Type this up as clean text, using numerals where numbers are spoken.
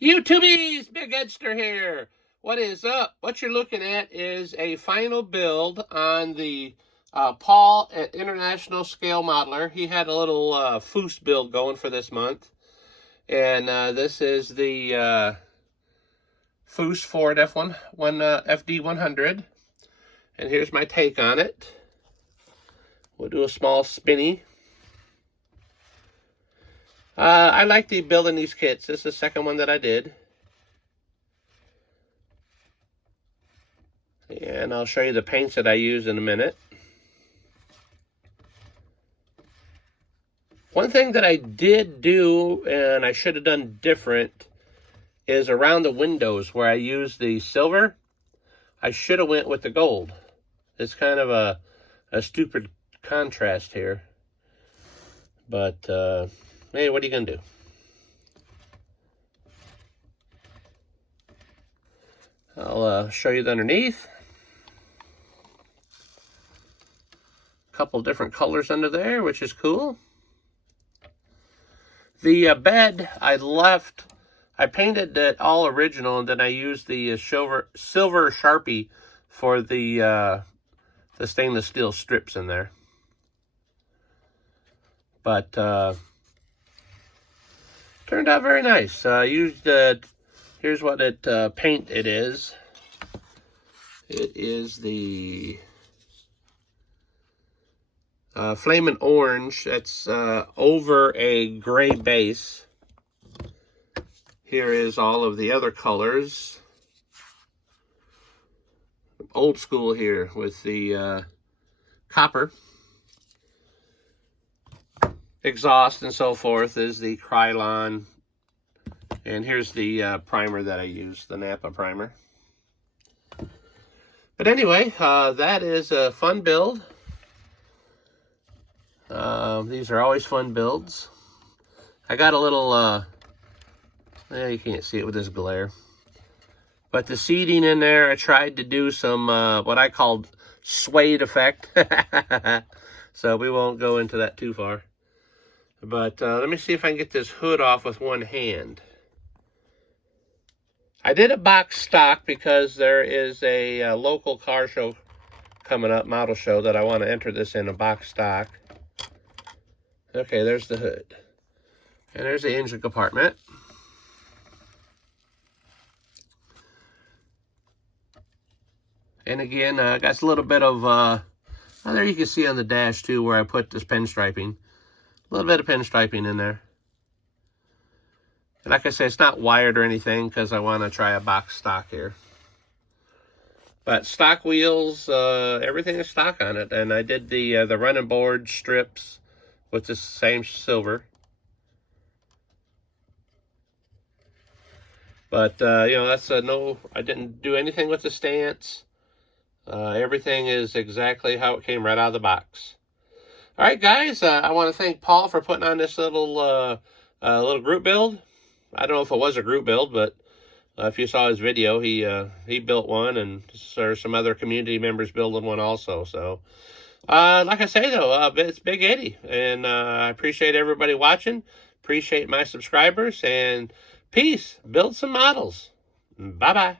YouTubies, Big Edster here. What is up? What you're looking at is a final build on the Paul at International Scale Modeler. He had a little Foose build going for this month. And this is the Foose Ford FD100. And here's my take on it. We'll do a small spinny. I like building these kits. This is the second one that I did. And I'll show you the paints that I use in a minute. One thing that I did do, and I should have done different, is around the windows where I used the silver, I should have went with the gold. It's kind of a stupid contrast here. But, hey, what are you going to do? I'll show you the underneath. A couple different colors under there, which is cool. The bed, I painted it all original, and then I used the silver Sharpie for the stainless steel strips in there. But turned out very nice. Used here's what paint it is. It is the Flamin' Orange. That's over a gray base. Here is all of the other colors. Old school here with the copper. Exhaust and so forth is the Krylon. And here's the primer that I use, the Napa primer. But anyway, that is a fun build. These are always fun builds. I got a little, you can't see it with this glare. But the seating in there, I tried to do some, what I called suede effect. So we won't go into that too far. But let me see if I can get this hood off with one hand. I did a box stock because there is a local car show coming up, model show, that I want to enter this in a box stock. Okay, there's the hood. And there's the engine compartment. And again, got a little bit of, there you can see on the dash too where I put this pinstriping. A little bit of pinstriping in there. And like I say, it's not wired or anything because I want to try a box stock here. But stock wheels, everything is stock on it. And I did the running board strips with the same silver. But, you know, that's no, I didn't do anything with the stance. Everything is exactly how it came right out of the box. All right, guys, I want to thank Paul for putting on this little group build. I don't know if it was a group build, but if you saw his video, he built one, and there's some other community members building one also. So, like I say, though, it's Big Eddie, and I appreciate everybody watching. Appreciate my subscribers, and peace. Build some models. Bye-bye.